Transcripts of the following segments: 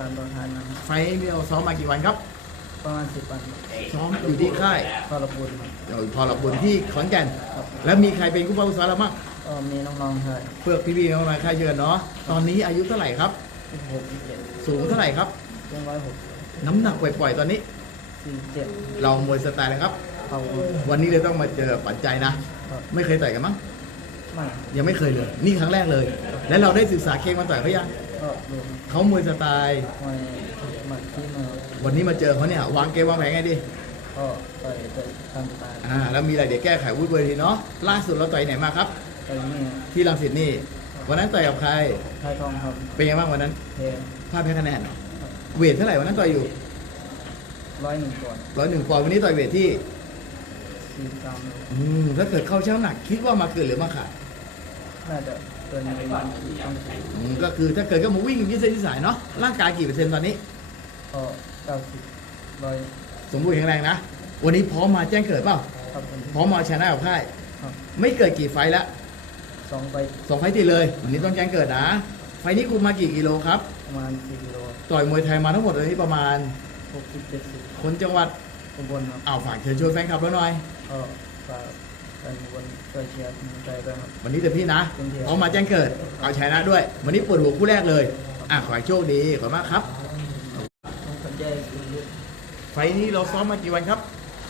การบริหารนะไฟล์นี้เราซ้อมมากี่วันครับ ประมาณสิบวันซ้อมอยู่ที่ค่ายพอระบุญครับอยู่พอระบุญที่ขอนแก่นแล้วมีใครเป็นผู้บังคับสอนเราบ้างก็มีน้องๆใช่เพื่อพี่ๆน้องๆค่ายเชิญเนาะ ตอนนี้อายุเท่าไหร่ครับ สิบหกสิบเจ็ดสูงเท่าไหร่ครับยังร้อยหกน้ำหนักปล่อยๆตอนนี้ สี่เจ็ดเรามวยสไตล์นะครับ เขาวันนี้เลยต้องมาเจอปัจจัยนะ ครับไม่เคยต่อยกันมั้ง ไม่ยังไม่เคยเลย นี่ครั้งแรกเลย แล้วเราได้ศึกษาเคงมาต่อยเขายัง ก็ดูเขามวยสไตล์มวยหมัดที่มือวันนี้มาเจอเขาเนี่ยวางเกมวางแผนไงดีก็ต่อยต่อยตามสไตล์อ่าแล้วมีอะไรเดี๋ยวแก้ไขวุฒิเวทีเนาะล่าสุดเราต่อยไหนมาครับ ต่อยนี่ที่รังสิตนี่ วันนั้นต่อยกับใครไทยทองครับเป็นไงบ้างวันนั้นเทพลาดแพ้คะแนนเวทเท่าไหร่วันนั้นต่อยอยู่ร้อยหนึ่งก่อนร้อยหนึ่งปอนด์วันนี้ต่อยเวทที่สี่สามโลอืมถ้าเกิดเข้าช่างน้ำหนักคิดว่ามาเกินหรือมาขาดน่าจะ เกินไปบ้างที่ต้องใช้อืมก็คือถ้าเกิดก็มาวิ่งยืดเส้นยืดสายเนาะร่างกายกี่เปอร์เซ็นต์ตอนนี้ ก็เก้าสิบร้อยสมบูรณ์แข็งแรงนะ วันนี้พร้อมมาแจ้งเกิดเปล่า ครับผม พร้อมมาชนะกับค่าย ครับ ไม่เกิดกี่ไฟล์ละสองไปสองไฟล์ติดเลย วันนี้ต้องแจ้งเกิดนะ ไฟล์นี้คุมมากี่กิโลครับ ประมาณสี่กิโลต่อยมวยไทยมาทั้งหมดเลยที่ประมาณ หกสิบเจ็ดสิบคนจังหวัด อุบลครับอ้าวฝากเชิญชวนแฟนคลับเราหน่อย ก็ฝาก แฟนอุบลช่วยเชียร์ทีมใจด้วยครับ วันนี้เต็มที่นะเต็มที่พร้อมมาแจ้งเกิด เอาชนะด้วย วันนี้เปิดหัวคู่แรกเลย อะขอให้โชคดีขอบคุณมากครับ ต้องสนใจคุณยุทธไฟล์นี้เราซ้อมมากี่วันครับ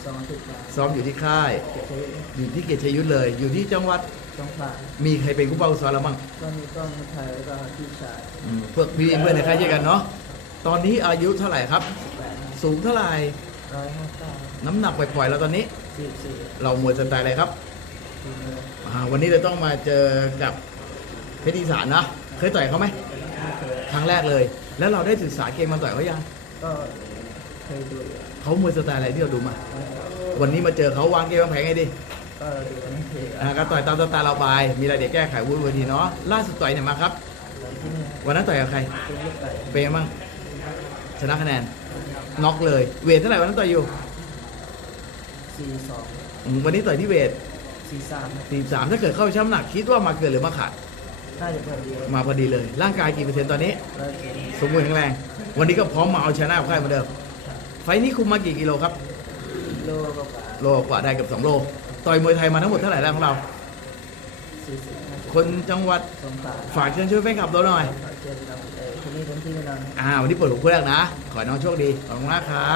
สองอาทิตย์มาซ้อมอยู่ที่ค่ายเก็บไว้อยู่ที่เกียรติชัยยุทธเลย อยู่ที่จังหวัด สองฝ่ายมีใครเป็นผู้เป้าซ้อมเราบ้างก็มีกล้องมีถ่ายแล้วก็พี่ชายอืมเพื่อพี่เพื่อนในค่ายเช่นกันเนาะ ตอนนี้อายุเท่าไหร่ครับ แปดสูงเท่าไหร่ ร้อยห้าเก้าน้ำหนักปล่อยๆเราตอนนี้ สี่สี่เรามวยสไตล์อะไรครับสี่เมตร อ่าวันนี้เราต้องมาเจอกับเพชรอีสานนะเคยต่อยเขาไหมไม่เคยครั้งแรกเลย แล้วเราได้ศึกษาเกมมาต่อยเขายังก็เคยดูอยู่เขามวยสไตล์อะไรที่เราดูมา วันนี้มาเจอเขาวางเกมวางแผนไงดีก็ดูทั้งเพลงอ่าก็ต่อยตามสไตล์เราไปมีอะไรเดี๋ยวแก้ไขวุ้นเวทีเนาะล่าสุดต่อยเนี่ยมาครับ ที่นี่วันนั้นต่อยกับใครเป็นลูกไก่เป็นไงบ้างชนะคะแนนน็อกเลย เวทเท่าไหร่วันนั้นต่อยอยู่สี่สอง อืมวันนี้ต่อยที่เวท สี่สาม43ถ้าเกิดเข้าช่ำหนักคิดว่ามาเกินหรือมาขาด น่าจะพอดีมาพอดีเลย ร่างกายกี่เปอร์เซ็นต์ตอนนี้ ร้อยเจ็ดสมบูรณ์แข็งแรง วันนี้ก็พร้อมมาเอาชนะกับค่ายเหมือนเดิม ไฟล์นี้คุมมากี่กิโลครับ โลกว่าโลกว่าได้เกับ 2 โล ต่อยมวยไทยมาทั้งหมดเท่าไหร่แล้วของเรา สี่สิบห้าสิบคนจังหวัดสงขลาฝากเชิญช่วยแฟนคลับเราหน่อย เจอกับเอ่อคนนี้เป็นที่แน่นอนอ่า วันนี้เปิดหัวคู่แรกนะ ขอให้น้องโชคดี ขอบคุณมากครับ